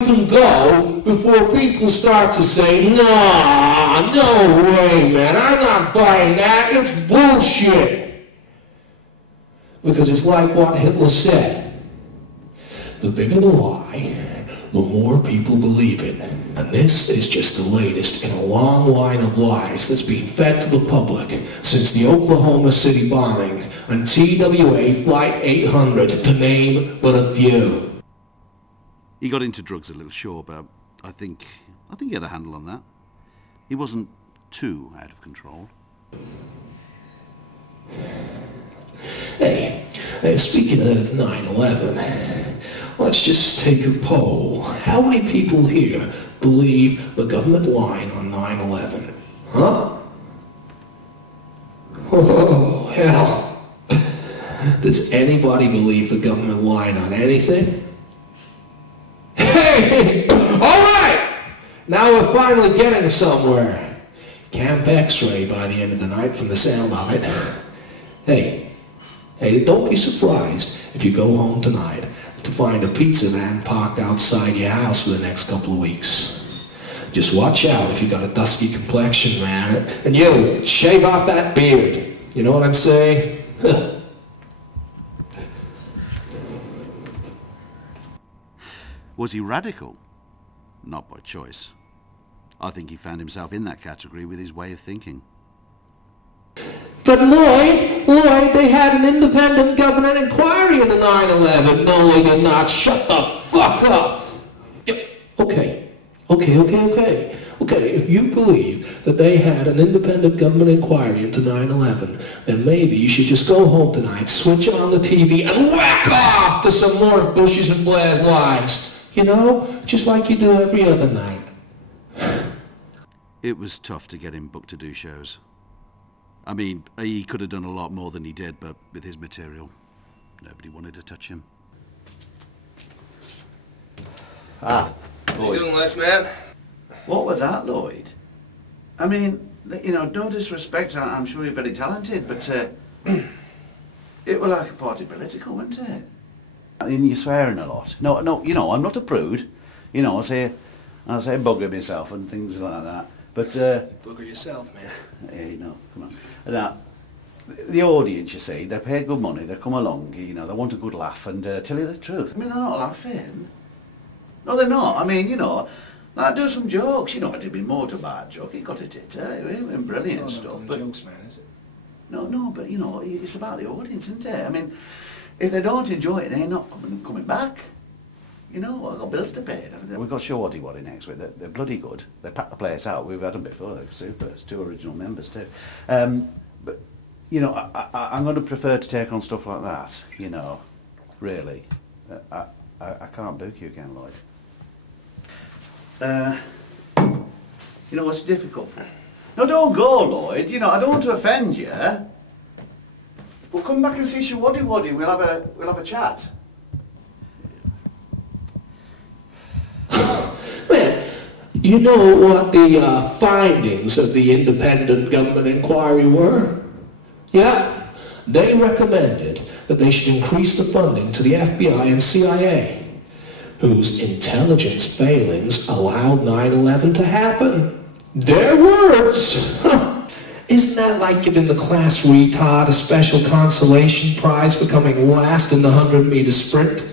can go before people start to say, nah, no way, man, I'm not buying that, it's bullshit. Because it's like what Hitler said, the bigger the lie, the more people believe it. And this is just the latest in a long line of lies that's being fed to the public since the Oklahoma City bombing and TWA Flight 800, to name but a few. He got into drugs a little, sure, but I think he had a handle on that. He wasn't too out of control. Hey, speaking of 9/11, let's just take a poll. How many people here believe the government lied on 9/11? Huh? Oh, hell. Does anybody believe the government lied on anything? Hey! All right! Now we're finally getting somewhere. Camp X-ray by the end of the night from the sound of it. Hey, don't be surprised if you go home tonight to find a pizza van parked outside your house for the next couple of weeks. Just watch out if you got a dusky complexion, man. And you, shave off that beard. You know what I'm saying? Was he radical? Not by choice. I think he found himself in that category with his way of thinking. But Lloyd, they had an independent government inquiry into 9/11. No, they did not. Shut the fuck up. Okay. If you believe that they had an independent government inquiry into 9/11, then maybe you should just go home tonight, switch on the TV, and whack off to some more Bushes and Blair's lies. You know, just like you do every other night. It was tough to get him booked to do shows. I mean, he could have done a lot more than he did, but with his material, nobody wanted to touch him. Ah, Lloyd. What are you doing, Les, man? What was that, Lloyd? I mean, you know, no disrespect, I'm sure you're very talented, but it was like a party political, wasn't it? I mean, you're swearing a lot. No, you know, I'm not a prude. You know, I say bugger myself and things like that. But Bugger yourself, man. Hey, no, come on. Now, the audience, you see, they paid good money. They come along, you know, they want a good laugh. And tell you the truth, I mean, they're not laughing. No, they're not. I mean, you know, like, do some jokes. You know, I did my motorbike joke. He got a titter. It was brilliant stuff. But jokes, man, is it? No, but you know, it's about the audience, isn't it? I mean, if they don't enjoy it, they're not coming back. You know, I've got bills to pay. We've got Sherwood next week. They're bloody good. They pack the place out. We've had them before. They're super. It's 2 original members too. But you know, I'm going to prefer to take on stuff like that. You know, really. I can't book you again, Lloyd. You know what's difficult for? No, don't go, Lloyd. You know, I don't want to offend you. We'll come back and see Sherwood. We'll have a chat. Man, you know what the findings of the independent government inquiry were? Yeah, they recommended that they should increase the funding to the FBI and CIA, whose intelligence failings allowed 9/11 to happen. Their words! Isn't that like giving the class retard a special consolation prize for coming last in the 100-meter sprint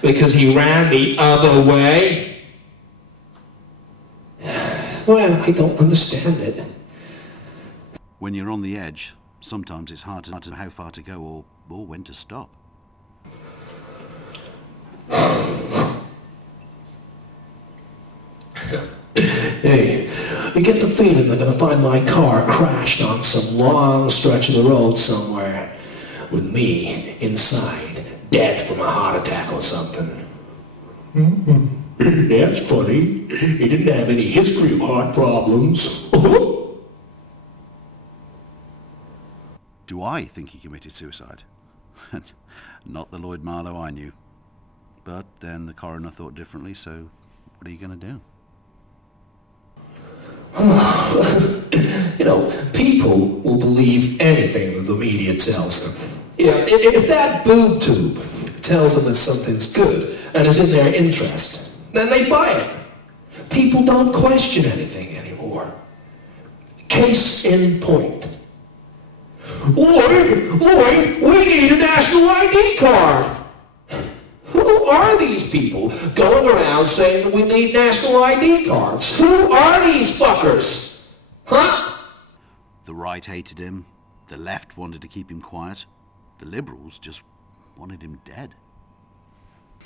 because he ran the other way? Well, I don't understand it. When you're on the edge, sometimes it's hard to know how far to go or when to stop. Hey, you get the feeling they're going to find my car crashed on some long stretch of the road somewhere, with me inside, dead from a heart attack or something. That's funny. He didn't have any history of heart problems. Do I think he committed suicide? Not the Lloyd Marlow I knew. But then the coroner thought differently, so what are you going to do? You know, people will believe anything that the media tells them. Yeah, if that boob tube tells them that something's good and is in their interest, then they buy it. People don't question anything anymore. Case in point. Lloyd, we need a national ID card. Who are these people going around saying that we need national ID cards? Who are these fuckers? Huh? The right hated him, the left wanted to keep him quiet, the Liberals just wanted him dead.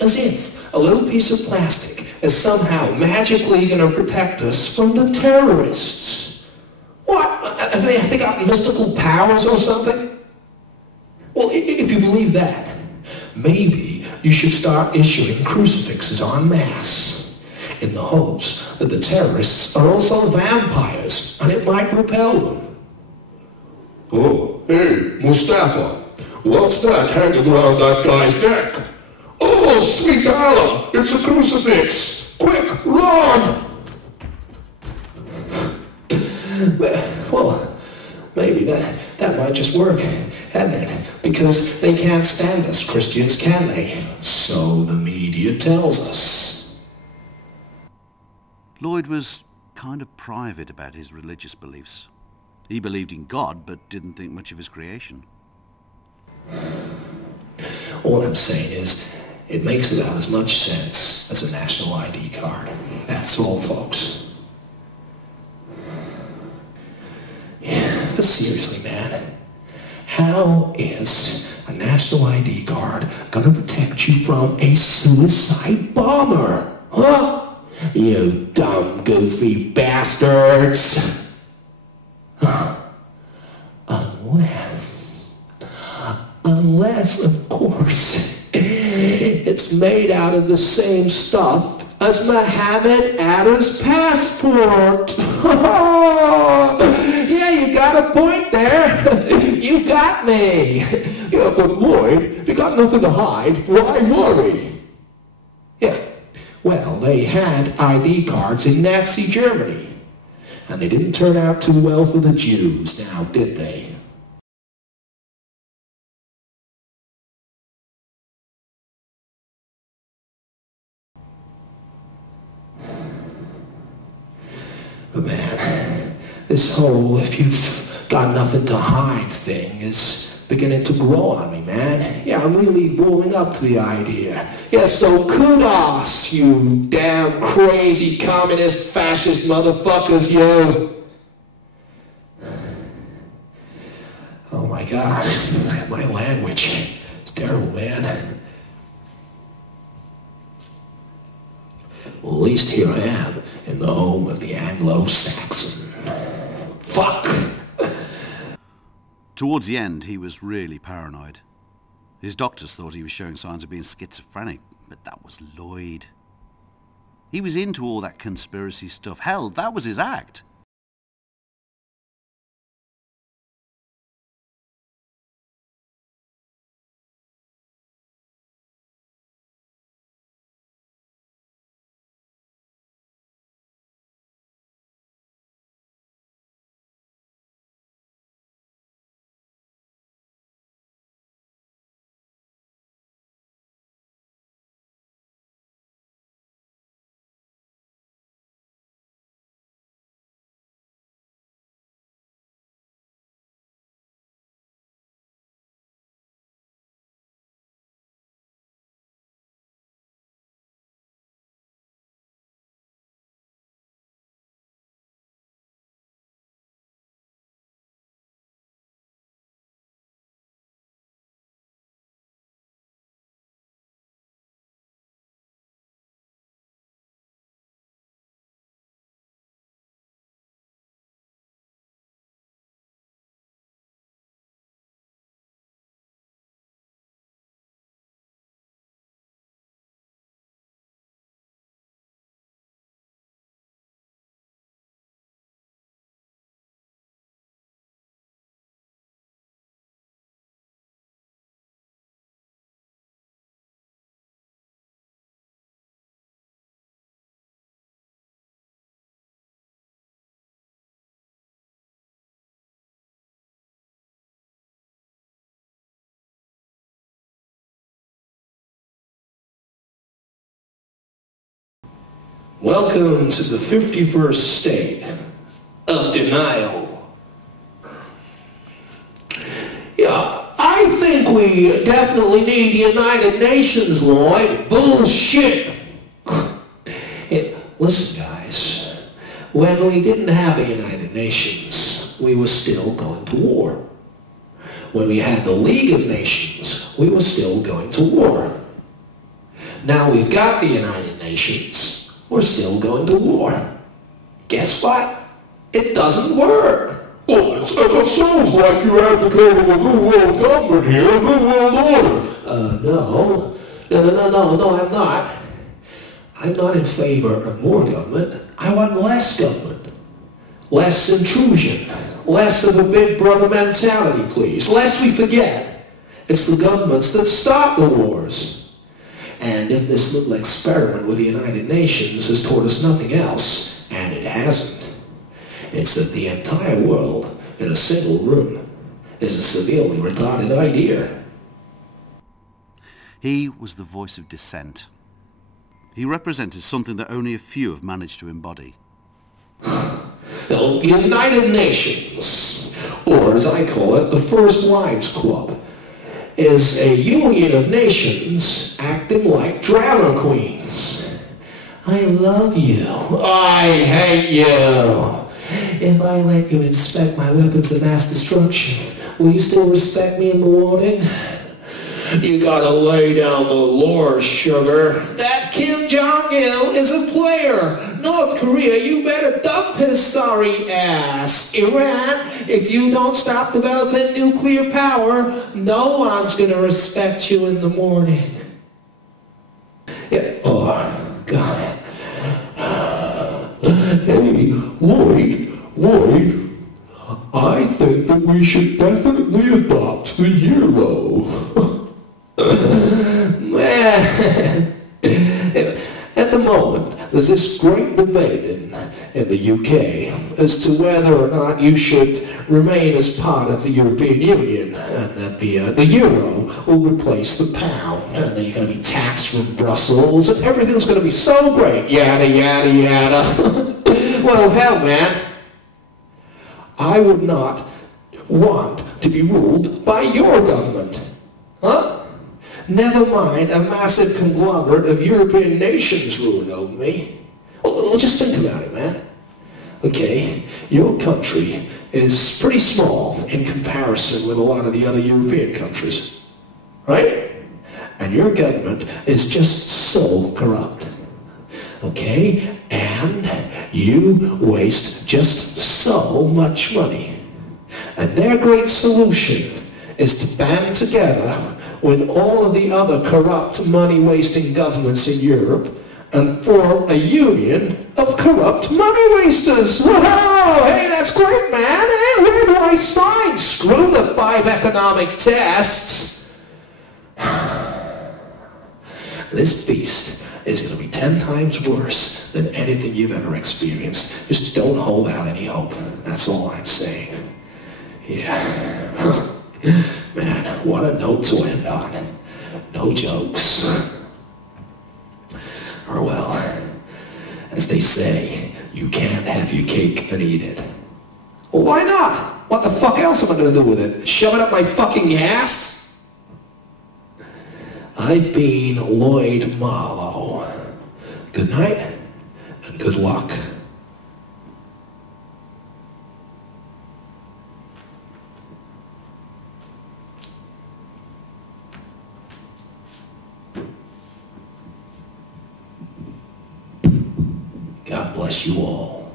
As if a little piece of plastic is somehow magically going to protect us from the terrorists. What? Have they got mystical powers or something? Well, if you believe that, maybe you should start issuing crucifixes en masse in the hopes that the terrorists are also vampires and it might repel them. Oh, hey, Mustafa, what's that hanging around that guy's neck? Oh, sweet Allah, it's a crucifix! Quick, run! Well, maybe that might just work, hadn't it? Because they can't stand us Christians, can they? So the media tells us. Lloyd was kind of private about his religious beliefs. He believed in God, but didn't think much of his creation. All I'm saying is, it makes about as much sense as a national ID card. That's all, folks. Yeah, but seriously, man, how is a national ID card gonna protect you from a suicide bomber? Huh? You dumb, goofy bastards. Unless, of course, it's made out of the same stuff as Muhammad Atta's passport. Yeah, you got a point there. You got me. Yeah, but Lloyd, if you got nothing to hide, why worry? Yeah, well, they had ID cards in Nazi Germany, and they didn't turn out too well for the Jews, now did they? But man, this whole if you've got nothing to hide thing is beginning to grow on me, man. Yeah, I'm really warming up to the idea. Yeah, so kudos, you damn crazy communist fascist motherfuckers, you. Oh my God, my language is terrible, man. Well, at least here I am, in the home of the Anglo-Saxon. Fuck! Towards the end, he was really paranoid. His doctors thought he was showing signs of being schizophrenic, but that was Lloyd. He was into all that conspiracy stuff. Hell, that was his act. Welcome to the 51st state of denial. Yeah, I think we definitely need the United Nations, Lloyd. Bullshit. Listen, guys, when we didn't have the United Nations, we were still going to war. When we had the League of Nations, we were still going to war. Now we've got the United Nations, we're still going to war. Guess what? It doesn't work. Well, it sounds like you're advocating a new world government here, a new world order. No, I'm not. I'm not in favor of more government. I want less government. Less intrusion. Less of a big brother mentality, please. Lest we forget, it's the governments that start the wars. And if this little experiment with the United Nations has taught us nothing else, and it hasn't, it's that the entire world in a single room is a severely retarded idea. He was the voice of dissent. He represented something that only a few have managed to embody. The United Nations, or as I call it, the First Wives Club, is a union of nations acting like drama queens. I love you. I hate you. If I let you inspect my weapons of mass destruction, will you still respect me in the morning? You gotta lay down the law, sugar. That Kim Jong-il is a player. North Korea, you better dump his sorry ass. Iran, if you don't stop developing nuclear power, no one's gonna respect you in the morning. Yeah. Oh, God. Hey, Lloyd, I think that we should definitely adopt the euro. At the moment, there's this great debate in the UK as to whether or not you should remain as part of the European Union, and that the euro will replace the pound, and that you're going to be taxed from Brussels, and everything's going to be so great, yada, yada, yada. Well, hell, man. I would not want to be ruled by your government. Huh? Never mind a massive conglomerate of European nations ruling over me. Well, just think about it, man. Okay, your country is pretty small in comparison with a lot of the other European countries, right? And your government is just so corrupt, okay? And you waste just so much money. And their great solution is to band together with all of the other corrupt, money-wasting governments in Europe and form a union of corrupt money wasters. Wow! Hey, that's great, man! Hey, where do I sign? Screw the 5 economic tests! This beast is going to be 10 times worse than anything you've ever experienced. Just don't hold out any hope. That's all I'm saying. Yeah. Man, what a note to end on. No jokes. Or well, as they say, you can't have your cake and eat it. Well, why not? What the fuck else am I going to do with it? Shove it up my fucking ass? I've been Lloyd Marlow. Good night and good luck. God bless you all.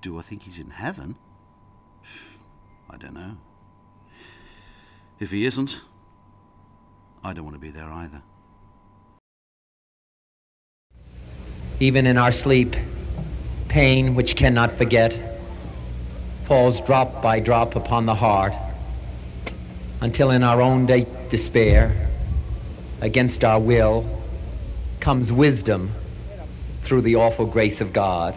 Do I think he's in heaven? I don't know. If he isn't, I don't want to be there either. Even in our sleep, pain which cannot forget falls drop by drop upon the heart, until in our own despair, against our will, comes wisdom through the awful grace of God.